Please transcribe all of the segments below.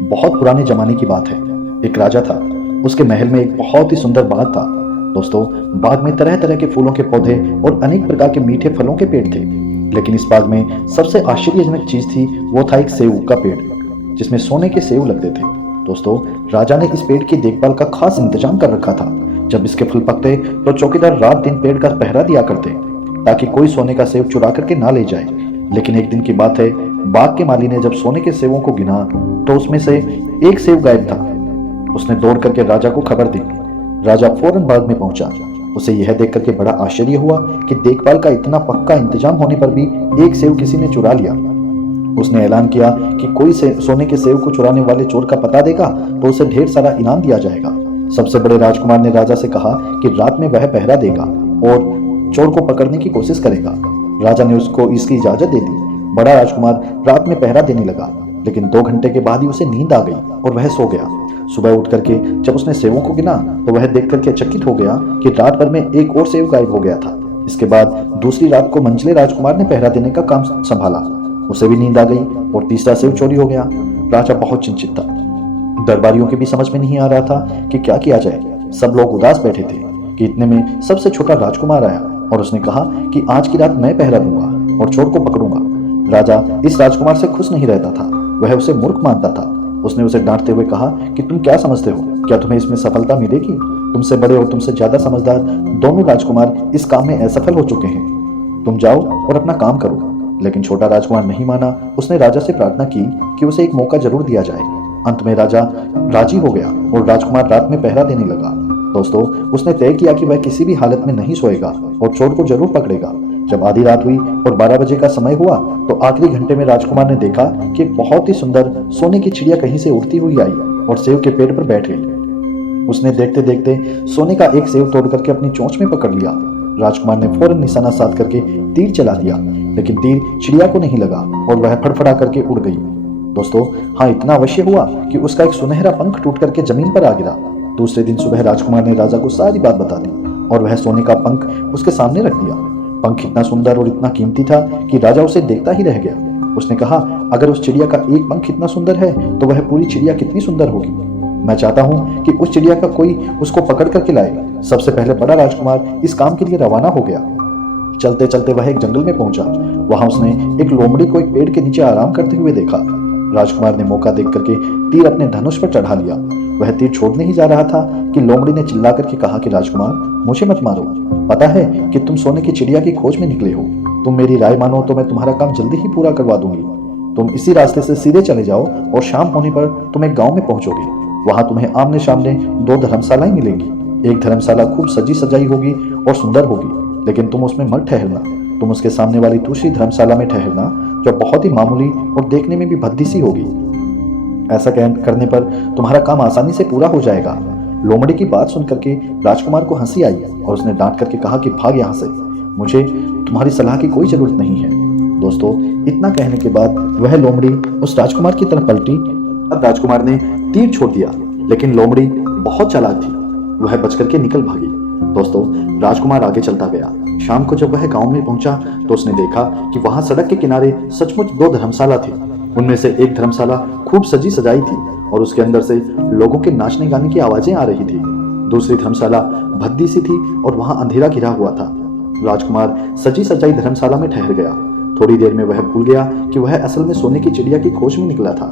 बहुत पुराने जमाने की बात है। एक राजा था। उसके महल में एक बहुत ही सुंदर बाग था। दोस्तों, बाग में तरह तरह के फूलों के पौधे और अनेक प्रकार के मीठे फलों के पेड़ थे। लेकिन इस बाग में सबसे आश्चर्यजनक चीज थी, वो था एक सेव का पेड़, जिसमें सोने के सेव लगते थे। दोस्तों, राजा ने इस पेड़ की देखभाल का खास इंतजाम कर रखा था। जब इसके फल पकते तो चौकीदार रात दिन पेड़ का पहरा दिया करते, ताकि कोई सोने का सेव चुरा करके ना ले जाए। लेकिन एक दिन की बात है, बाग के माली ने जब सोने के सेवों को गिना तो उसमें से एक सेव गायब था। उसने दौड़ करके राजा को खबर दी। राजा फौरन बाग में पहुंचा। उसे यह देख करके बड़ा आश्चर्य हुआ कि देखभाल का इतना पक्का इंतजाम होने पर भी एक सेव किसी ने चुरा लिया। उसने ऐलान किया कि कोई सोने के सेव को चुराने वाले चोर का पता देगा तो उसे ढेर सारा इनाम दिया जाएगा। सबसे बड़े राजकुमार ने राजा से कहा कि रात में वह पहरा देगा और चोर को पकड़ने की कोशिश करेगा। राजा ने उसको इसकी इजाजत दे दी। बड़ा राजकुमार रात में पहरा देने लगा, लेकिन 2 घंटे के बाद ही उसे नींद आ गई और वह सो गया। सुबह उठ करके जब उसने सेवों को गिना तो वह देख करके चकित हो गया कि रात भर में एक और सेव गायब हो गया था। इसके बाद दूसरी रात को मंझले राजकुमार ने पहरा देने का काम संभाला। उसे भी नींद आ गई और तीसरा सेव चोरी हो गया। राजा बहुत चिंतित था। दरबारियों के भी समझ में नहीं आ रहा था कि क्या किया जाए। सब लोग उदास बैठे थे कि इतने में सबसे छोटा राजकुमार आया और उसने कहा कि आज की रात मैं पहरा दूंगा और चोर को पकड़ूंगा। राजा इस राजकुमार से खुश नहीं रहता था। वह उसे मूर्ख मानता था। उसने उसे डांटते हुए कहा कि तुम क्या समझते हो, क्या तुम्हें इसमें सफलता मिलेगी? तुमसे बड़े और तुमसे ज्यादा समझदार दोनों राजकुमार इस काम में असफल हो चुके हैं। तुम जाओ और अपना काम करो। लेकिन छोटा राजकुमार नहीं माना। उसने राजा से प्रार्थना की कि उसे एक मौका जरूर दिया जाए। अंत में राजा राजी हो गया और राजकुमार रात में पहरा देने लगा। दोस्तों, उसने तय किया कि वह किसी भी हालत में नहीं सोएगा और चोर को जरूर पकड़ेगा। जब आधी रात हुई और 12 बजे का समय हुआ तो आखिरी घंटे में राजकुमार ने देखा कि एक बहुत ही सुंदर सोने की चिड़िया कहीं से उड़ती हुई आई और सेव के पेड़ पर बैठ गई। उसने देखते देखते सोने का एक सेव तोड़ करके अपनी चोंच में पकड़ लिया। राजकुमार ने फौरन निशाना साध करके तीर चला दिया, लेकिन तीर चिड़िया को नहीं लगा और वह फड़फड़ा करके उड़ गई। दोस्तों, हाँ, इतना अवश्य हुआ कि उसका एक सुनहरा पंख टूट करके जमीन पर आ गिरा। दूसरे दिन सुबह राजकुमार ने राजा को सारी बात बता दी और वह सोने का पंख उसके सामने रख दिया। पंख इतना सुंदर और इतना कीमती था कि राजा उसे देखता ही रह गया। उसने कहा, अगर उस चिड़िया का एक पंख इतना सुंदर है तो वह पूरी चिड़िया कितनी सुंदर होगी। मैं चाहता हूँ कि उस चिड़िया का कोई उसको पकड़ करके लाए। सबसे पहले बड़ा राजकुमार इस काम के लिए रवाना हो गया। चलते चलते वह एक जंगल में पहुंचा। वहां उसने एक लोमड़ी को एक पेड़ के नीचे आराम करते हुए देखा। राजकुमार ने मौका देख करके तीर अपने धनुष पर चढ़ा लिया। वह तीर छोड़ने ही जा रहा था कि लोमड़ी ने चिल्ला करके कहा कि राजकुमार, मुझे मत मारो। पता है कि तुम सोने की चिड़िया की खोज में निकले हो। तुम मेरी राय मानो तो मैं तुम्हारा काम जल्दी ही पूरा करवा दूंगी। तुम इसी रास्ते से सीधे चले जाओ और शाम होने पर तुम एक गांव में पहुंचोगे। वहां तुम्हें आमने सामने 2 धर्मशालाएं मिलेंगी। एक धर्मशाला खूब सजी सजाई होगी और सुंदर होगी, लेकिन तुम उसमें मत ठहरना। तुम उसके सामने वाली दूसरी धर्मशाला में ठहरना, जो बहुत ही मामूली और देखने में भी भद्दी सी होगी। ऐसा करने पर तुम्हारा काम आसानी से पूरा हो जाएगा। लोमड़ी की बात सुन करके राजकुमार को हंसी आई और उसने डांट करके कहा कि भाग यहाँ से, मुझे तुम्हारी सलाह की कोई जरूरत नहीं है। दोस्तों, इतना कहने के बाद वह लोमड़ी उस राजकुमार की तरफ पलटी। राजकुमार ने तीर छोड़ दिया, लेकिन लोमड़ी बहुत चालाक थी। वह बच करके निकल भागी। दोस्तों, राजकुमार आगे चलता गया। शाम को जब वह गांव में पहुंचा तो उसने देखा कि वहां सड़क के किनारे सचमुच 2 धर्मशाला थी। उनमें से एक धर्मशाला खूब सजी सजाई थी और उसके अंदर से लोगों के नाचने गाने की आवाजें आ रही थी। दूसरी धर्मशाला भद्दी सी थी और वहां अंधेरा घिरा हुआ था। राजकुमार सजी सजाई धर्मशाला में ठहर गया। थोड़ी देर में वह भूल गया कि वह असल में सोने की चिड़िया की खोज में निकला था।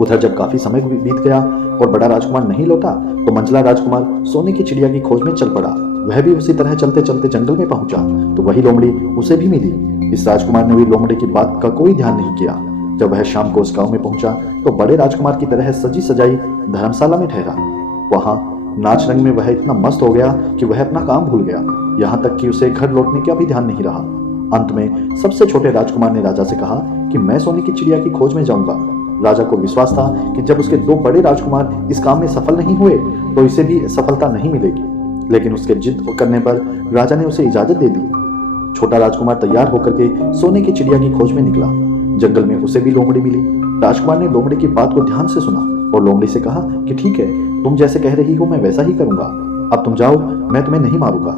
उधर जब काफी समय बीत गया और बड़ा राजकुमार नहीं लौटा तो मंझला राजकुमार सोने की चिड़िया की खोज में चल पड़ा। वह भी उसी तरह चलते चलते जंगल में पहुंचा तो वही लोमड़ी उसे भी मिली। इस राजकुमार ने भी लोमड़ी की बात का कोई ध्यान नहीं किया। जब वह शाम को उस गांव में पहुंचा तो बड़े राजकुमार की तरह सजी सजाई धर्मशाला में ठहरा। वहां नाच रंग में वह इतना मस्त हो गया कि वह अपना काम भूल गया। यहाँ तक कि उसे घर लौटने का भी ध्यान नहीं रहा। अंत में सबसे छोटे राजकुमार ने राजा से कहा कि मैं सोने की चिड़िया की खोज में जाऊंगा। राजा को विश्वास था कि जब उसके 2 बड़े राजकुमार इस काम में सफल नहीं हुए तो इसे भी सफलता नहीं मिलेगी। लेकिन उसके जिद करने पर राजा ने उसे इजाजत दे दी। छोटा राजकुमार तैयार होकर के सोने की चिड़िया की खोज में निकला। जंगल में उसे भी लोमड़ी मिली। राजकुमार ने लोमड़ी की बात को ध्यान से सुना और लोमड़ी से कहा कि ठीक है, तुम जैसे कह रही हो मैं वैसा ही करूंगा। अब तुम जाओ, मैं तुम्हें नहीं मारूंगा।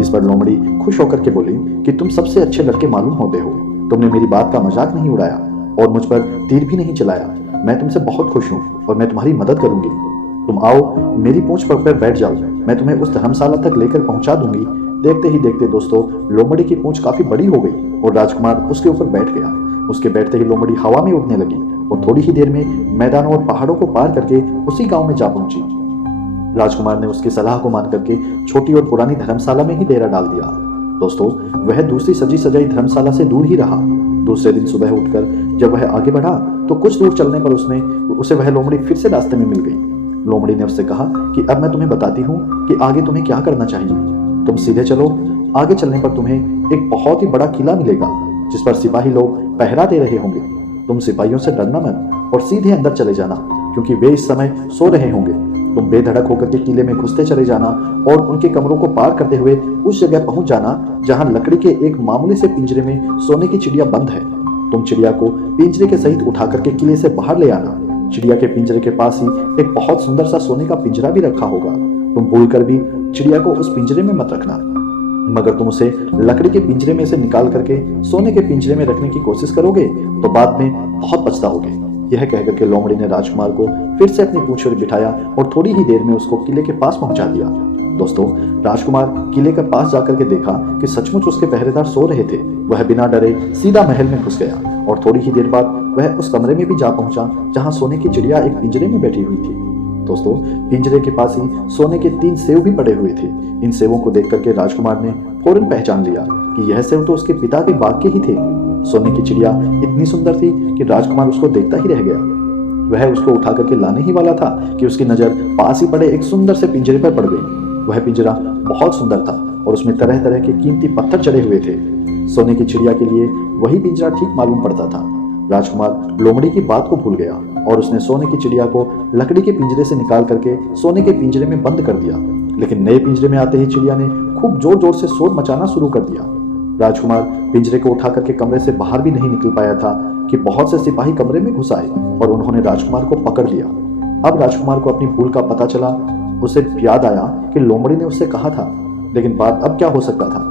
इस पर लोमड़ी खुश होकर के बोली कि तुम सबसे अच्छे लड़के मालूम होते हो। तुमने मेरी बात का मजाक नहीं उड़ाया और मुझ पर तीर भी नहीं चलाया। मैं तुमसे बहुत खुश हूँ और मैं तुम्हारी मदद करूंगी। तुम आओ, मेरी पूंछ पर बैठ जाओ, मैं तुम्हें उस धर्मशाला तक लेकर पहुंचा दूंगी। देखते ही देखते दोस्तों, लोमड़ी की पूंछ काफी बड़ी हो गई और राजकुमार उसके ऊपर बैठ गया। उसके बैठते ही लोमड़ी हवा में उड़ने लगी और थोड़ी ही देर में मैदानों और पहाड़ों को पार करके उसी गांव में जा पहुंची। राजकुमार ने उसकी सलाह को मान करके छोटी और पुरानी धर्मशाला में ही डेरा डाल दिया। दोस्तों, वह दूसरी सजी सजाई धर्मशाला से दूर ही रहा। दूसरे दिन सुबह उठकर जब वह आगे बढ़ा तो कुछ दूर चलने पर उसे वह लोमड़ी फिर से रास्ते में मिल गई। लोमड़ी ने उससे कहा कि अब मैं तुम्हें बताती हूँ कि आगे तुम्हें क्या करना चाहिए। तुम सीधे चलो, आगे चलने पर तुम्हें एक बहुत ही बड़ा किला मिलेगा जिस पर सिपाही लोग पहरा दे रहे होंगे। तुम सिपाहियों से डरना मत और सीधे अंदर चले जाना, क्योंकि वे इस समय सो रहे होंगे। तुम बेधड़क होकर के किले में घुसते चले जाना और उनके कमरों को पार करते हुए उस जगह पहुंच जाना जहां लकड़ी के एक मामूली से पिंजरे में सोने की चिड़िया बंद है। तुम चिड़िया को पिंजरे के सहित उठा करके किले से बाहर ले आना। चिड़िया के पिंजरे के पास ही एक बहुत सुंदर सा सोने का पिंजरा भी रखा होगा। तुम भूलकर भी चिड़िया को उस पिंजरे में मत रखना, मगर तुम उसे लकड़ी के पिंजरे में से निकाल करके सोने के पिंजरे में रखने की कोशिश करोगे तो बाद में बहुत पछताओगे। यह कहकर के लोमड़ी ने राजकुमार को फिर से अपनी पूंछ पर बिठाया और थोड़ी ही देर में उसको किले के पास पहुंचा दिया। दोस्तों, राजकुमार किले के पास जाकर के देखा कि सचमुच उसके पहरेदार सो रहे थे। वह बिना डरे सीधा महल में घुस गया और थोड़ी ही देर बाद वह उस कमरे में भी जा पहुंचा जहां सोने की चिड़िया एक पिंजरे में बैठी हुई थी। दोस्तों, पिंजरे के पास ही सोने के 3 सेव भी पड़े हुए थे। इन सेवों को देख करके राजकुमार ने फौरन पहचान लिया कि यह सेव तो उसके पिता के बाग के ही थे। सोने की चिड़िया इतनी सुंदर थी कि राजकुमार उसको देखता ही रह गया। वह उसको उठा करके लाने ही वाला था कि उसकी नजर पास ही पड़े एक सुंदर से पिंजरे पर पड़ गई। वह पिंजरा बहुत सुंदर था और उसमें तरह तरह के कीमती पत्थर चढ़े हुए थे। सोने की चिड़िया के लिए वही पिंजरा ठीक मालूम पड़ता था। राजकुमार लोमड़ी की बात को भूल गया और उसने सोने की चिड़िया को लकड़ी के पिंजरे से निकाल करके सोने के पिंजरे में बंद कर दिया। लेकिन नए पिंजरे में आते ही चिड़िया ने खूब जोर जोर से शोर मचाना शुरू कर दिया। राजकुमार पिंजरे को उठा करके कमरे से बाहर भी नहीं निकल पाया था कि बहुत से सिपाही कमरे में घुस आए और उन्होंने राजकुमार को पकड़ लिया। अब राजकुमार को अपनी भूल का पता चला। उसे याद आया कि लोमड़ी ने उससे कहा था, लेकिन बात अब क्या हो सकता था।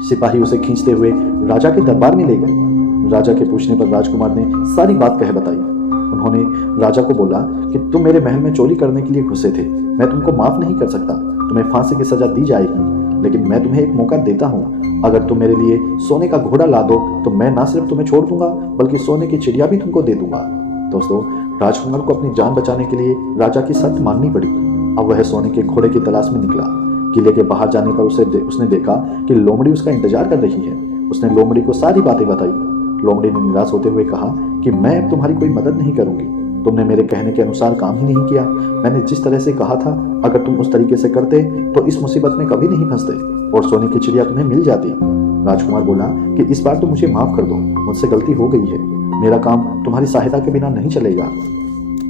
सिपाही उसे खींचते हुए राजा के दरबार में ले गए। राजा के पूछने पर राजकुमार ने सारी बात कह बताई। उन्होंने राजा को बोला कि तुम मेरे महल में चोरी करने के लिए घुसे थे, मैं तुमको माफ नहीं कर सकता, तुम्हें फांसी की सजा दी जाएगी, लेकिन मैं तुम्हें एक मौका देता हूँ। अगर तुम मेरे लिए सोने का घोड़ा ला दो तो मैं ना सिर्फ तुम्हें छोड़ दूंगा बल्कि सोने की चिड़िया भी तुमको दे दूंगा। दोस्तों, राजकुमार को अपनी जान बचाने के लिए राजा की शर्त माननी पड़ी। अब वह सोने के घोड़े की तलाश में निकला। किले के बाहर जाने पर उसने देखा कि लोमड़ी उसका इंतजार कर रही है। उसने लोमड़ी को सारी बातें बताई। लोमड़ी ने निराश होते हुए कहा कि मैं अब तुम्हारी कोई मदद नहीं करूंगी, तुमने मेरे कहने के अनुसार काम ही नहीं किया। मैंने जिस तरह से कहा था अगर तुम उस तरीके से करते तो इस मुसीबत में कभी नहीं फंसते और सोने की चिड़िया तुम्हें मिल जाती। राजकुमार बोला कि इस बार तो मुझे माफ कर दो, मुझसे गलती हो गई है, मेरा काम तुम्हारी सहायता के बिना नहीं चलेगा।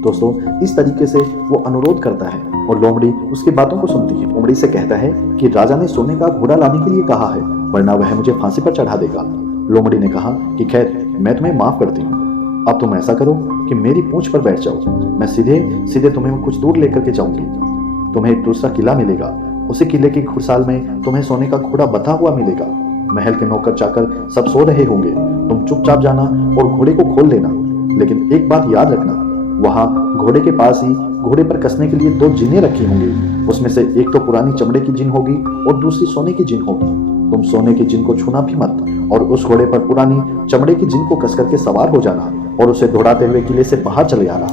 दोस्तों, इस तरीके से वो अनुरोध करता है और लोमड़ी उसकी बातों को सुनती है। लोमड़ी से कहता है कि राजा ने सोने का घोड़ा लाने के लिए कहा है, वरना वह मुझे फांसी पर चढ़ा देगा। लोमड़ी ने कहा कि खैर, मैं तुम्हें माफ करती हूँ। अब तुम ऐसा करो कि मेरी पूंछ पर बैठ जाओ, मैं सीधे सीधे तुम्हें कुछ दूर लेकर के जाऊंगी। तुम्हें एक दूसरा किला मिलेगा, उसी किले की खुरसाल में तुम्हें सोने का घोड़ा बंधा हुआ मिलेगा। महल के नौकर चाकर सब सो रहे होंगे, तुम चुपचाप जाना और घोड़े को खोल लेना। लेकिन एक बात याद रखना, वहां घोड़े के पास ही घोड़े पर कसने के लिए 2 जीनें रखी होंगी। उसमें से एक तो पुरानी चमड़े की जीन होगी और दूसरी सोने की जीन होगी। तुम सोने की जीन को छूना भी मत और उस घोड़े पर पुरानी चमड़े की जीन को कस करके सवार हो जाना और उसे दौड़ाते हुए किले से बाहर चले आना।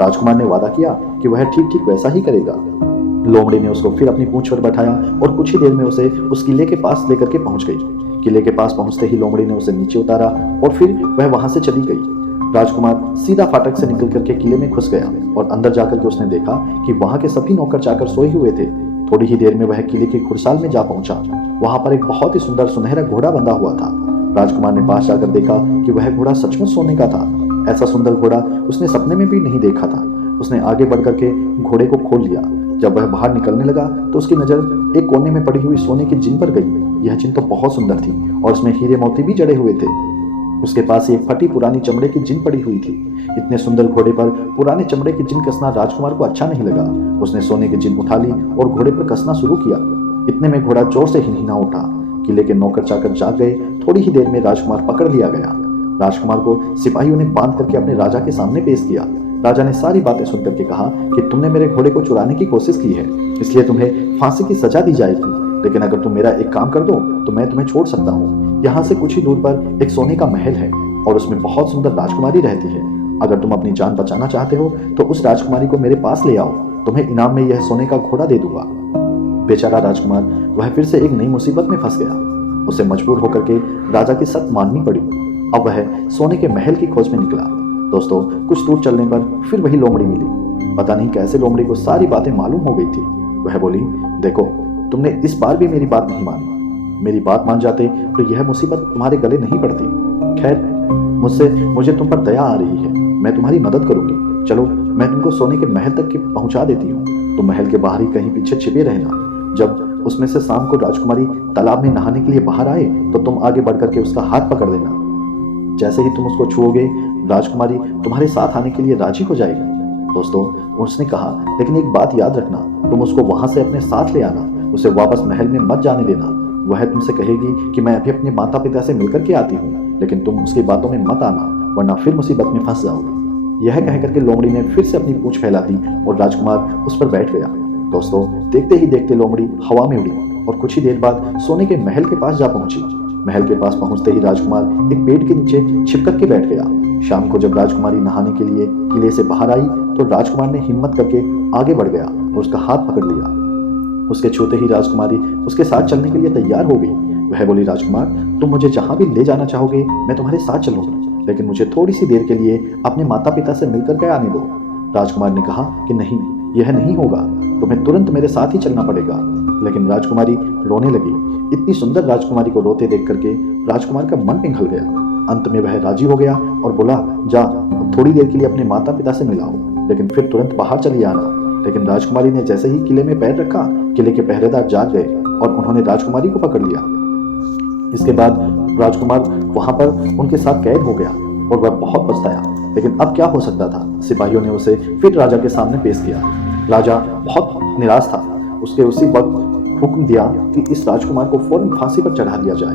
राजकुमार ने वादा किया कि वह ठीक ठीक वैसा ही करेगा। लोमड़ी ने उसको फिर अपनी पूंछ पर बैठाया और कुछ ही देर में उसे उस किले के पास लेकर के पहुंच गई। किले के पास पहुंचते ही लोमड़ी ने उसे नीचे उतारा और फिर वह वहां से चली गई। राजकुमार सीधा फाटक से निकल करके किले में घुस गया और अंदर जाकर के उसने देखा कि वहां के सभी नौकर चाकर सोए हुए थे। थोड़ी ही देर में वह किले की खुरसाल में जा पहुंचा। वहां पर एक बहुत ही सुंदर सुनहरा घोड़ा बंधा हुआ था। राजकुमार ने पास जाकर देखा कि वह घोड़ा सचमुच सोने का था। ऐसा सुंदर घोड़ा उसने सपने में भी नहीं देखा था। उसने आगे बढ़ करके घोड़े को खोल लिया। जब वह बाहर निकलने लगा तो उसकी नजर एक कोने में पड़ी हुई सोने की जिन पर गई। यह जिन तो बहुत सुंदर थी और उसमें हीरे मोती भी जड़े हुए थे। उसके पास एक फटी पुरानी चमड़े की जिन पड़ी हुई थी। इतने सुंदर घोड़े पर पुराने चमड़े की जिन कसना राजकुमार को अच्छा नहीं लगा। उसने सोने की जिन उठा ली और घोड़े पर कसना शुरू किया। इतने में घोड़ा जोर से हिनहिना उठा। किले के नौकर चाकर जाग गए। थोड़ी ही देर में राजकुमार पकड़ लिया गया। राजकुमार को सिपाहियों ने बांध करके अपने राजा के सामने पेश किया। राजा ने सारी बातें सुनकर के कहा कि तुमने मेरे घोड़े को चुराने की कोशिश की है, इसलिए तुम्हें फांसी की सजा दी जाएगी। लेकिन अगर तुम मेरा एक काम कर दो तो मैं तुम्हें छोड़ सकता हूँ। यहाँ से कुछ ही दूर पर एक सोने का महल है और उसमें बहुत सुंदर राजकुमारी रहती है। अगर तुम अपनी जान बचाना चाहते हो तो उस राजकुमारी को मेरे पास ले आओ, तुम्हें इनाम में यह सोने का घोड़ा दे दूंगा। बेचारा राजकुमार वह फिर से एक नई मुसीबत में फंस गया। उसे मजबूर होकर के राजा की शर्त माननी पड़ी। अब वह सोने के महल की खोज में निकला। दोस्तों, कुछ दूर चलने पर फिर वही लोमड़ी मिली। पता नहीं कैसे लोमड़ी को सारी बातें मालूम हो गई थी। वह बोली, देखो, तुमने इस बार भी मेरी बात नहीं मानी। मेरी बात मान जाते तो यह मुसीबत तुम्हारे गले नहीं पड़ती। खैर, मुझे तुम पर दया आ रही है, मैं तुम्हारी मदद करूंगी। चलो, मैं तुमको सोने के महल तक पहुंचा देती हूँ। तुम महल के बाहर ही कहीं पीछे छिपे रहना। जब उसमें से शाम को राजकुमारी तालाब में नहाने के लिए बाहर आए तो तुम आगे बढ़ करके उसका हाथ पकड़ लेना। जैसे ही तुम उसको छुओगे, राजकुमारी तुम्हारे साथ आने के लिए राजी हो जाएगी। दोस्तों, उसने कहा, लेकिन एक बात याद रखना, तुम उसको वहां से अपने साथ ले आना, उसे वापस महल में मत जाने देना। वह तुमसे कहेगी कि मैं अभी अपने माता पिता से मिलकर के आती हूँ, लेकिन तुम उसकी बातों में मत आना, वरना फिर मुसीबत में फंस जाओगे। यह कहकर के लोमड़ी ने फिर से अपनी पूंछ फैला दी और राजकुमार उस पर बैठ गया। दोस्तों, देखते ही देखते लोमड़ी हवा में उड़ी और कुछ ही देर बाद सोने के महल के पास जा पहुंची। महल के पास पहुंचते ही राजकुमार एक पेड़ के नीचे छिपकर के बैठ गया। शाम को जब राजकुमारी नहाने के लिए किले से बाहर आई तो राजकुमार ने हिम्मत करके आगे बढ़ गया और उसका हाथ पकड़ लिया। उसके छूते ही राजकुमारी उसके साथ चलने के लिए तैयार हो गई। वह बोली, राजकुमार, तुम मुझे जहां भी ले जाना चाहोगे मैं तुम्हारे साथ चलूंगी, लेकिन मुझे थोड़ी सी देर के लिए अपने माता पिता से मिलकर के आने दो। राजकुमार ने कहा कि नहीं, यह नहीं होगा, तुम्हें तुरंत मेरे साथ ही चलना पड़ेगा। लेकिन राजकुमारी रोने लगी। इतनी सुंदर राजकुमारी को रोते देख करके राजकुमार का मन पिघल गया। अंत में वह राजी हो गया और बोला, जा, अब थोड़ी देर के लिए अपने माता पिता से मिलाओ, लेकिन फिर तुरंत बाहर चली आना। लेकिन राजकुमारी ने जैसे ही किले में पैर रखा, किले के पहरेदार जाग गए और उन्होंने राजकुमारी को पकड़ लिया। इसके बाद राजकुमार वहां पर उनके साथ कैद हो गया और वह बहुत पछताया। लेकिन अब क्या हो सकता था? सिपाहियों ने उसे फिर राजा के सामने पेश किया। राजा बहुत निराश था। उसके उसी वक्त हुक्म दिया कि इस राजकुमार को फौरन फांसी पर चढ़ा दिया जाए।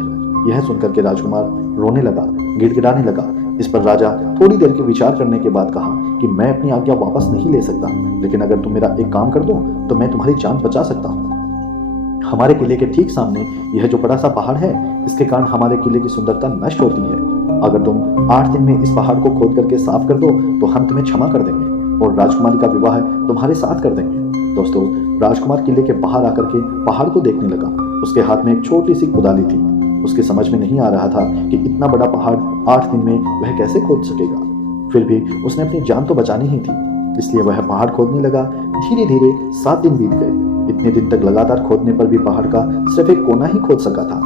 यह सुनकर के राजकुमार रोने लगा, गिड़गिड़ाने लगा। इस पर राजा थोड़ी देर के विचार करने के बाद कहा कि मैं अपनी आज्ञा वापस नहीं ले सकता, लेकिन अगर तुम मेरा एक काम कर दो तो मैं तुम्हारी जान बचा सकता हूँ। हमारे किले के ठीक सामने यह जो बड़ा सा पहाड़ है, इसके कारण हमारे किले की सुंदरता नष्ट होती है। अगर तुम 8 दिन में इस पहाड़ को खोद करके साफ कर दो तो हम तुम्हें क्षमा कर देंगे और राजकुमारी का विवाह तुम्हारे साथ कर देंगे। दोस्तों, राजकुमार किले के बाहर आकर के पहाड़ को देखने लगा। उसके हाथ में एक छोटी सी कुदाली थी। उसके समझ में नहीं आ रहा था कि इतना बड़ा पहाड़ 8 दिन में वह कैसे खोद सकेगा। फिर भी उसने अपनी जान तो बचानी ही थी, इसलिए वह पहाड़ खोदने लगा। धीरे धीरे 7 दिन बीत गए। इतने दिन तक लगातार खोदने पर भी पहाड़ का सिर्फ एक कोना ही खोद सका था।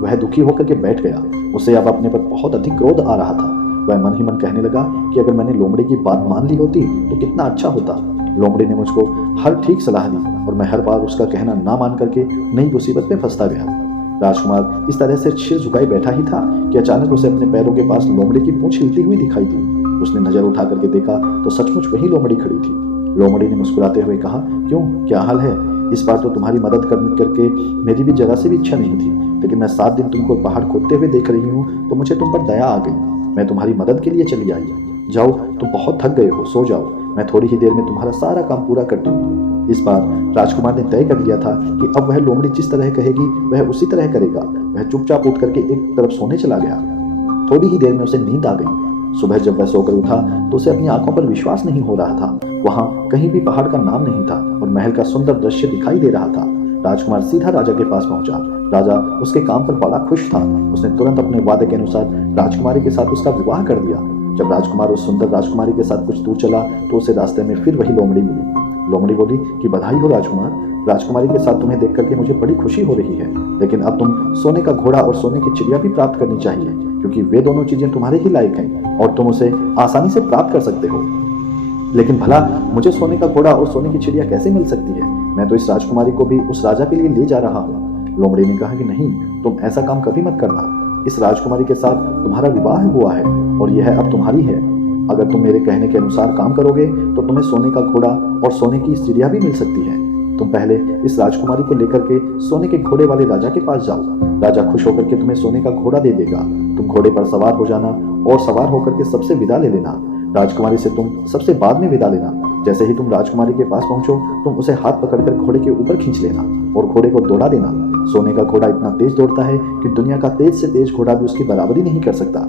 वह दुखी होकर के बैठ गया। उसे अब अपने पर बहुत अधिक क्रोध आ रहा था। वह मन ही मन कहने लगा कि अगर मैंने लोमड़ी की बात मान ली होती तो कितना अच्छा होता। लोमड़ी ने मुझको हर ठीक सलाह दी और मैं हर बार उसका कहना ना मान करके नई मुसीबत में फंसता गया। राजकुमार इस तरह से सिर झुकाए बैठा ही था कि अचानक उसे अपने पैरों के पास लोमड़ी की पूंछ हिलती हुई दिखाई दी। उसने नजर उठा करके देखा तो सचमुच वही लोमड़ी खड़ी थी। लोमड़ी ने मुस्कुराते हुए कहा, क्यों, क्या हाल है? इस बार तो तुम्हारी मदद करके मेरी भी जरा से भी इच्छा नहीं थी, लेकिन मैं 7 दिन तुमको पहाड़ खोदते हुए देख रही हूँ तो मुझे तुम पर दया आ गई। मैं तुम्हारी मदद के लिए चली आई। जाओ, तुम बहुत थक गए हो, सो जाओ, मैं थोड़ी ही देर में तुम्हारा सारा काम पूरा कर दूंगी। इस बार राजकुमार ने तय कर लिया था कि अब वह लोमड़ी जिस तरह कहेगी वह उसी तरह करेगा। वह चुपचाप उठ करके एक तरफ सोने चला गया। थोड़ी ही देर में उसे नींद आ गई। सुबह जब वह सोकर उठा तो उसे अपनी आंखों पर विश्वास नहीं हो रहा था। वहां कहीं भी पहाड़ का नाम नहीं था और महल का सुंदर दृश्य दिखाई दे रहा था। राजकुमार सीधा राजा के पास पहुंचा। राजा उसके काम पर बड़ा खुश था। उसने तुरंत अपने वादे के अनुसार राजकुमारी के साथ उसका विवाह कर दिया। जब राजकुमार उस सुंदर राजकुमारी के साथ कुछ दूर चला तो उसे रास्ते में फिर वही लोमड़ी मिली। लोमड़ी बोली कि बधाई हो राजकुमार, राजकुमारी के साथ तुम्हें देख करके मुझे बड़ी खुशी हो रही है, लेकिन अब तुम सोने का घोड़ा और सोने की चिड़िया भी प्राप्त करनी चाहिए, क्योंकि वे दोनों चीजें तुम्हारे ही लायक हैं और तुम उसे आसानी से प्राप्त कर सकते हो। लेकिन भला मुझे सोने का घोड़ा और सोने की चिड़िया कैसे मिल सकती है? मैं तो इस राजकुमारी को भी उस राजा के लिए ले जा रहा हूँ। लोमड़ी ने कहा कि नहीं, तुम ऐसा काम कभी मत करना। इस राजकुमारी के साथ तुम्हारा विवाह हुआ है और यह अब तुम्हारी है। अगर तुम मेरे कहने के अनुसार काम करोगे तो तुम्हें सोने का घोड़ा और सोने की चिड़िया भी मिल सकती है। तुम पहले इस राजकुमारी को लेकर के सोने के घोड़े वाले राजा के पास जाओ। राजा खुश होकर के तुम्हें सोने का घोड़ा दे देगा। तुम घोड़े पर सवार हो जाना और सवार होकर के सबसे विदा ले लेना। राजकुमारी से तुम सबसे बाद में विदा लेना। जैसे ही तुम राजकुमारी के पास पहुंचो तुम उसे हाथ पकड़कर घोड़े के ऊपर खींच लेना और घोड़े को दौड़ा देना। सोने का घोड़ा इतना तेज दौड़ता है कि दुनिया का तेज से तेज घोड़ा भी उसकी बराबरी नहीं कर सकता।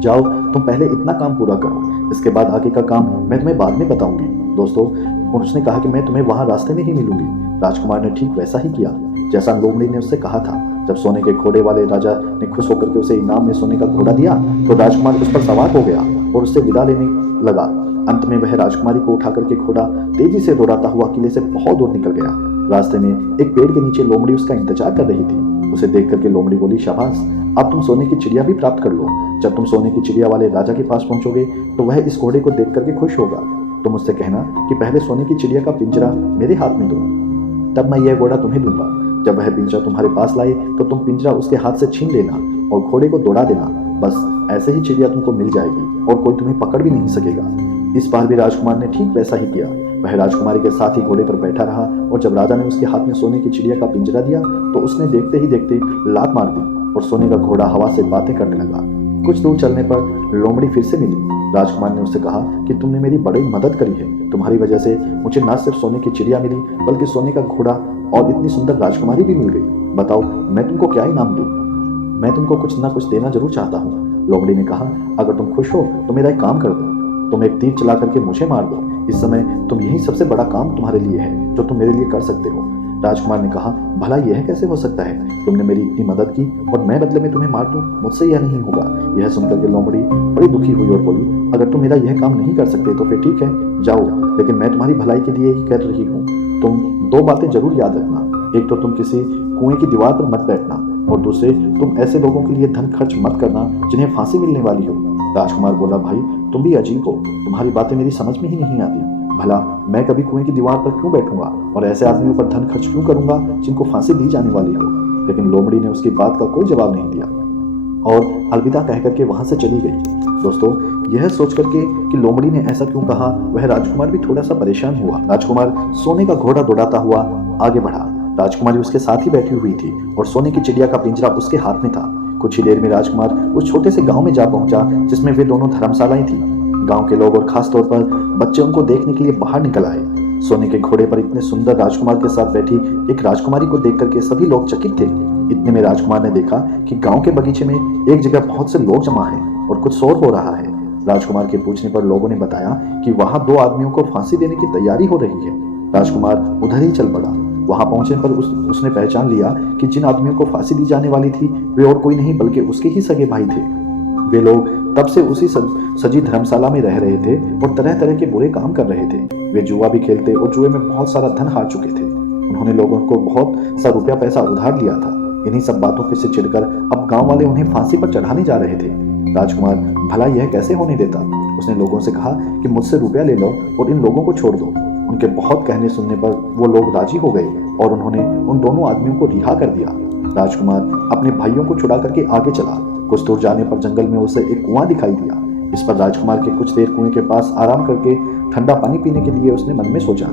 जाओ तुम पहले इतना काम पूरा करो, इसके बाद आगे का काम मैं तुम्हें बाद में बताऊंगी। दोस्तों, उसने कहा कि मैं तुम्हें वहां रास्ते में ही मिलूंगी। राजकुमार ने ठीक वैसा ही किया जैसा लोमड़ी ने उससे कहा था। जब सोने के घोड़े वाले राजा ने खुश होकर के उसे इनाम में सोने का घोड़ा दिया तो राजकुमार उस पर सवार हो गया और उससे विदा लेने लगा। अंत में वह राजकुमारी को उठा करके घोड़ा तेजी से दौड़ाता हुआ किले से बहुत दूर निकल गया। रास्ते में एक पेड़ के नीचे लोमड़ी उसका इंतजार कर रही थी। उसे देख करके लोमड़ी बोली, शाबाश, अब तुम सोने की चिड़िया भी प्राप्त कर लो। जब तुम सोने की चिड़िया वाले राजा के पास पहुंचोगे तो वह इस घोड़े को देख करके खुश होगा। तुम उससे कहना कि पहले सोने की चिड़िया का पिंजरा मेरे हाथ में दो, तब मैं यह घोड़ा तुम्हें दूंगा। जब वह पिंजरा तुम्हारे पास लाए तो तुम पिंजरा उसके हाथ से छीन लेना और घोड़े को दौड़ा देना। बस ऐसे ही चिड़िया तुमको मिल जाएगी और कोई तुम्हें पकड़ भी नहीं सकेगा। इस बार भी राजकुमार ने ठीक वैसा ही किया। वह राजकुमारी के साथ ही घोड़े पर बैठा रहा और जब राजा ने उसके हाथ में सोने की चिड़िया का पिंजरा दिया तो उसने देखते ही देखते लात मार दी और सोने का घोड़ा हवा से बातें करने लगा। कुछ दूर चलने पर लोमड़ी फिर से मिली। राजकुमार ने उससे कहा कि तुमने मेरी बड़ी मदद करी है। तुम्हारी वजह से मुझे न सिर्फ सोने की चिड़िया मिली बल्कि सोने का घोड़ा और इतनी सुंदर राजकुमारी भी मिल गई। बताओ मैं तुमको क्या इनाम दूं? मैं तुमको कुछ ना कुछ देना जरूर चाहता हूँ। लोमड़ी ने कहा, अगर तुम खुश हो तो मेरा एक काम कर दो, तुम एक तीर चला करके मुझे मार दो। इस समय तुम यही सबसे बड़ा काम तुम्हारे लिए है जो तुम मेरे लिए कर सकते हो। राजकुमार ने कहा, भला यह कैसे हो सकता है? तुमने मेरी इतनी मदद की और मैं बदले में तुम्हें मार दूं? मुझसे यह नहीं होगा। यह सुनकर के लोमड़ी बड़ी दुखी हुई और बोली, अगर तुम मेरा यह काम नहीं कर सकते तो फिर ठीक है, जाओ, लेकिन मैं तुम्हारी भलाई के लिए ही कर रही हूँ। तुम दो बातें जरूर याद रखना, एक तो तुम किसी कुएं की दीवार पर मत बैठना और दूसरे तुम ऐसे लोगों के लिए धन खर्च मत करना जिन्हें फांसी मिलने वाली हो। राजकुमार बोला, भाई तुम भी अजीब हो, तुम्हारी बातें मेरी समझ में ही नहीं आती। भला मैं कभी कुएं की दीवार पर क्यों बैठूंगा और ऐसे आदमियों पर धन खर्च क्यों करूंगा जिनको फांसी दी जाने वाली हो? लेकिन लोमड़ी ने उसकी बात का कोई जवाब नहीं दिया और अलविदा कह करके वहां से चली गई। दोस्तों, यह सोच करके कि लोमड़ी ने ऐसा क्यों कहा, वह राजकुमार भी थोड़ा सा परेशान हुआ। राजकुमार सोने का घोड़ा दौड़ाता हुआ आगे बढ़ा। राजकुमारी उसके साथ ही बैठी हुई थी और सोने की चिड़िया का पिंजरा उसके हाथ में था। कुछ ही देर में राजकुमार उस छोटे से गांव में जा पहुंचा जिसमें वे दोनों धर्मशालाएं थी। गांव के लोग और खास तौर पर बच्चे उनको देखने के लिए बाहर निकल आए। सोने के घोड़े पर इतने सुंदर राजकुमार के साथ बैठी एक राजकुमारी को देख करके सभी लोग चकित थे। इतने में राजकुमार ने देखा कि गांव के बगीचे में एक जगह बहुत से लोग जमा हैं और कुछ शोर हो रहा है। राजकुमार के पूछने पर लोगों ने बताया कि वहां दो आदमियों को फांसी देने की तैयारी हो रही है। राजकुमार उधर ही चल पड़ा। वहां पहुंचने पर उसने पहचान लिया कि जिन आदमियों को फांसी दी जाने वाली थी वे और कोई नहीं बल्कि उसके ही सगे भाई थे। वे लोग तब से उसी सजी धर्मशाला में रह रहे थे और तरह तरह के बुरे काम कर रहे थे। वे जुआ भी खेलते और जुए में बहुत सारा धन हार चुके थे। उन्होंने लोगों को बहुत सा रुपया पैसा उधार लिया था। इन्हीं सब बातों से चिढ़कर अब गांव वाले उन्हें फांसी पर चढ़ाने जा रहे थे। राजकुमार भला यह कैसे होने देता? उसने लोगों से कहा कि मुझसे रुपया ले लो और इन लोगों को छोड़ दो। उनके बहुत कहने सुनने पर वो लोग राजी हो गए और उन्होंने उन दोनों आदमियों को रिहा कर दिया। राजकुमार अपने भाइयों को छुड़ा करके आगे चला। कुछ दूर जाने पर जंगल में उसे एक कुआं दिखाई दिया। इस पर राजकुमार के कुछ देर कुएं के पास आराम करके ठंडा पानी पीने के लिए उसने मन में सोचा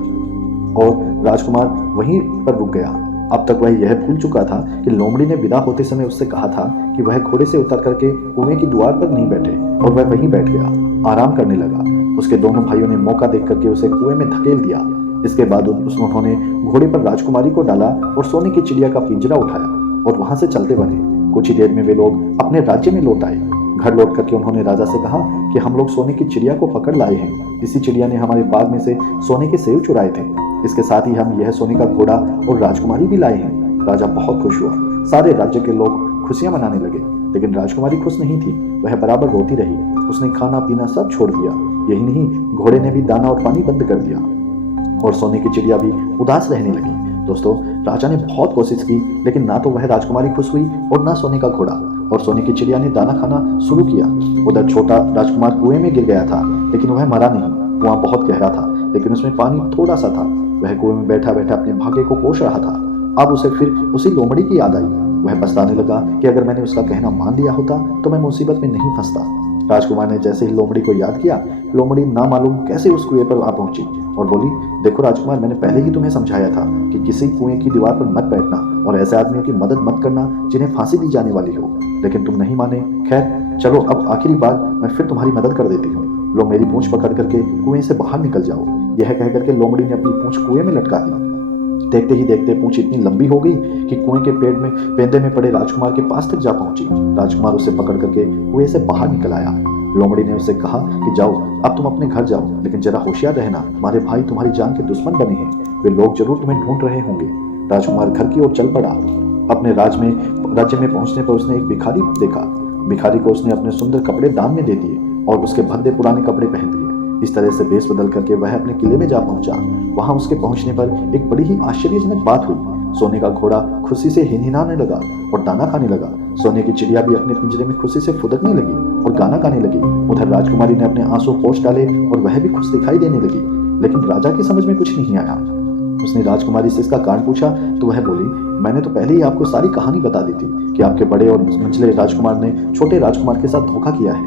और राजकुमार वहीं पर रुक गया। अब तक वह यह भूल चुका था कि लोमड़ी ने विदा होते समय उससे कहा था कि वह घोड़े से उतर करके कुएं की द्वार पर नहीं बैठे और वह वहीं बैठ गया, आराम करने लगा। उसके दोनों भाइयों ने मौका देख करके उसे कुएं में धकेल दिया। इसके बाद उन्होंने घोड़े पर राजकुमारी को डाला और सोने की चिड़िया का पिंजरा उठाया और वहां से चलते बने। कुछ ही देर में वे लोग अपने राज्य में लौट आए। घर लौट करके उन्होंने राजा से कहा कि हम लोग सोने की चिड़िया को पकड़ लाए हैं। इसी चिड़िया ने हमारे बाग में से सोने के सेब चुराए थे। इसके साथ ही हम यह सोने का घोड़ा और राजकुमारी भी लाए हैं। राजा बहुत खुश हुआ। सारे राज्य के लोग खुशियां मनाने लगे, लेकिन राजकुमारी खुश नहीं थी। वह बराबर रोती रही। उसने खाना पीना सब छोड़ दिया। यही नहीं, घोड़े ने भी दाना और पानी बंद कर दिया और सोने की चिड़िया भी उदास रहने लगी। दोस्तों, राजा ने बहुत कोशिश की, लेकिन ना तो वह राजकुमारी खुश हुई और ना सोने का घोड़ा। और सोने की चिड़िया ने दाना खाना शुरू किया। उधर छोटा राजकुमार कुएं में गिर गया था, लेकिन वह मरा नहीं। कुआं बहुत गहरा था, लेकिन उसमें पानी थोड़ा सा था। वह कुएं में बैठा बैठा अपने भाग्य को कोस रहा था। अब उसे फिर उसी लोमड़ी की याद आई। वह पछताने लगा कि अगर मैंने उसका कहना मान लिया होता तो मैं मुसीबत में नहीं फंसता। राजकुमार ने जैसे ही लोमड़ी को याद किया, लोमड़ी ना मालूम कैसे उस कुएं पर आ पहुंची और बोली, देखो राजकुमार, मैंने पहले ही तुम्हें समझाया था कि किसी कुएं की दीवार पर मत बैठना और ऐसे आदमियों की मदद मत करना जिन्हें फांसी दी जाने वाली हो, लेकिन तुम नहीं माने। खैर चलो, अब आखिरी बार मैं फिर तुम्हारी मदद कर देती हूँ। लो मेरी पूंछ पकड़ करके कुएं से बाहर निकल जाओ। यह कह करके लोमड़ी ने अपनी पूंछ कुएं में लटका दी। देखते ही देखते पूंछ इतनी लंबी हो गई कि कुएं के पेंदे में पड़े राजकुमार के पास तक जा पहुंची। राजकुमार उसे पकड़ करके कुएं से बाहर निकल आया। लोमड़ी ने उसे कहा कि जाओ, अब तुम अपने घर जाओ, लेकिन जरा होशियार रहना, तुम्हारे भाई तुम्हारी जान के दुश्मन बने हैं, वे लोग जरूर तुम्हें ढूंढ रहे होंगे। राजकुमार घर की ओर चल पड़ा। अपने राज्य में पहुंचने पर उसने एक भिखारी देखा। भिखारी को उसने अपने सुंदर कपड़े दान में दे दिए और उसके भद्दे पुराने कपड़े पहन दिए। इस तरह से वेश बदल करके वह अपने किले में जा पहुंचा। वहां उसके पहुंचने पर एक बड़ी ही आश्चर्यजनक बात हुई। सोने का घोड़ा खुशी से हिनहिनाने लगा और दाना खाने लगा। सोने की चिड़िया भी अपने पिंजरे में खुशी से फुदकने लगी और गाना गाने लगी। उधर राजकुमारी ने अपने आंसू पोंछ डाले और वह भी खुश दिखाई देने लगी। लेकिन राजा की समझ में कुछ नहीं आया। उसने राजकुमारी से इसका कारण पूछा तो वह बोली, मैंने तो पहले ही आपको सारी कहानी बता दी थी कि आपके बड़े और मंझले राजकुमार ने छोटे राजकुमार के साथ धोखा किया है।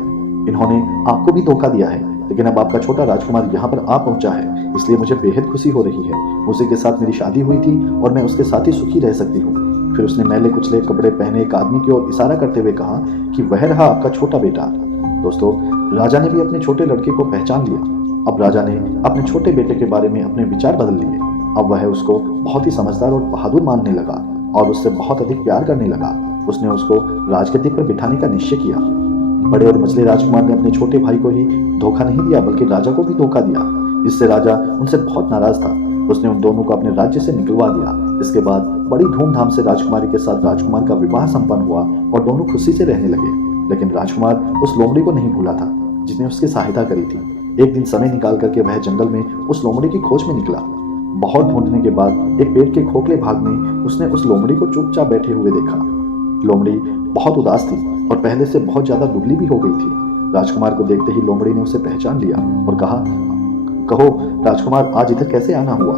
इन्होंने आपको भी धोखा दिया है, लेकिन अब आपका छोटा राजकुमार यहाँ पर आ पहुंचा है, इसलिए मुझे बेहद खुशी हो रही है। उसी के साथ मेरी शादी हुई थी और मैं उसके साथ ही सुखी रह सकती हूँ। फिर उसने मैले कुचले कपड़े पहने एक आदमी की ओर इशारा करते हुए कहा कि वह रहा आपका छोटा बेटा। दोस्तों, राजा ने भी अपने छोटे लड़के को पहचान लिया। अब राजा ने अपने छोटे बेटे के बारे में अपने विचार बदल लिए। अब वह उसको बहुत ही समझदार और बहादुर मानने लगा और उससे बहुत अधिक प्यार करने लगा। उसने उसको राजगद्दी पर बिठाने का निश्चय किया। बड़े और मझले राजकुमार ने अपने छोटे भाई को ही धोखा नहीं दिया, बल्कि राजा को भी धोखा दिया। इससे राजा उनसे बहुत नाराज था। उसने उन दोनों को अपने राज्य से निकलवा दिया। इसके बाद बड़ी धूमधाम से राजकुमारी के साथ राजकुमार का विवाह संपन्न हुआ और दोनों खुशी से रहने लगे। लेकिन राजकुमार उस लोमड़ी को नहीं भूला था जिसने उसकी सहायता करी थी। एक दिन समय निकाल करके वह जंगल में उस लोमड़ी की खोज में निकला। बहुत ढूंढने के बाद एक पेड़ के खोखले भाग में उसने उस लोमड़ी को चुपचाप बैठे हुए देखा। लोमड़ी बहुत उदास थी और पहले से बहुत ज्यादा दुबली भी हो गई थी। राजकुमार को देखते ही लोमड़ी ने उसे पहचान लिया और कहा, कहो राजकुमार, आज इधर कैसे आना हुआ?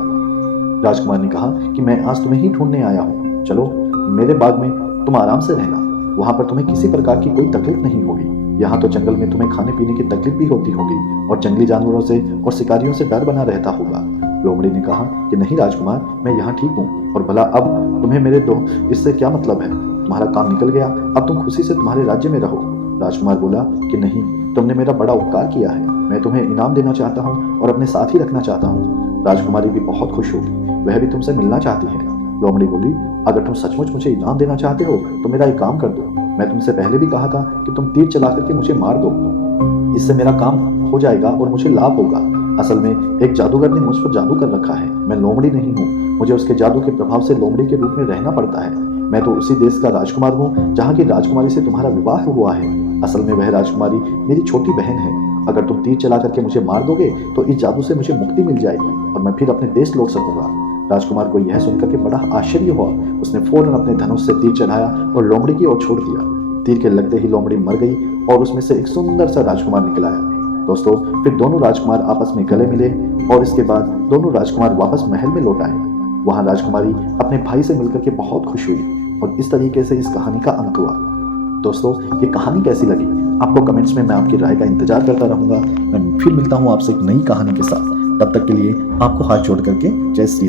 राजकुमार ने कहा कि मैं आज तुम्हें ही ढूंढने आया हूँ। चलो मेरे बाग में तुम आराम से रहना, वहां पर तुम्हें किसी प्रकार की कोई तकलीफ नहीं होगी। यहाँ तो जंगल में तुम्हें खाने पीने की तकलीफ भी होती होगी और जंगली जानवरों से और शिकारियों से डर बना रहता होगा। लोमड़ी ने कहा कि नहीं राजकुमार, मैं यहाँ ठीक हूँ, और भला अब तुम्हें मेरे दो इससे क्या मतलब है? तुम्हारा काम निकल गया, अब तुम खुशी से तुम्हारे राज्य में रहो। राजकुमार बोला कि नहीं, तुमने मेरा बड़ा उपकार किया है, मैं तुम्हें इनाम देना चाहता हूँ और अपने साथ ही रखना चाहता हूँ। राजकुमारी भी बहुत खुश होगी, वह भी तुमसे मिलना चाहती है। लोमड़ी बोली, अगर तुम सचमुच मुझे इनाम देना चाहते हो तो मेरा एक काम कर दो। मैं तुमसे पहले भी कहा था कि तुम तीर चला करके मुझे मार दो, इससे मेरा काम हो जाएगा और मुझे लाभ होगा। असल में एक जादूगर ने मुझ पर जादू कर रखा है। मैं लोमड़ी नहीं हूँ, मुझे उसके जादू के प्रभाव से लोमड़ी के रूप में रहना पड़ता है। मैं तो उसी देश का राजकुमार हूँ जहाँ की राजकुमारी से तुम्हारा विवाह हुआ है। असल में वह राजकुमारी मेरी छोटी बहन है। अगर तुम तीर चला करके मुझे मार दोगे तो इस जादू से मुझे मुक्ति मिल जाएगी और मैं फिर अपने देश लौट सकूंगा। राजकुमार को यह सुनकर के बड़ा आश्चर्य हुआ। उसने फौरन अपने धनुष से तीर चढ़ाया और लोमड़ी की ओर छोड़ दिया। तीर के लगते ही लोमड़ी मर गई और उसमें से एक सुंदर सा राजकुमार निकल आया। दोस्तों, फिर दोनों राजकुमार आपस में गले मिले और इसके बाद दोनों राजकुमार वापस महल में लौट आए। वहां राजकुमारी अपने भाई से मिलकर के बहुत खुश हुई और इस तरीके से इस कहानी का अंत हुआ। दोस्तों, ये कहानी कैसी लगी आपको कमेंट्स में मैं आपकी राय का इंतजार करता रहूंगा। मैं फिर मिलता हूँ आपसे एक नई कहानी के साथ। तब तक के लिए आपको हाथ जोड़ करके जय श्री राम।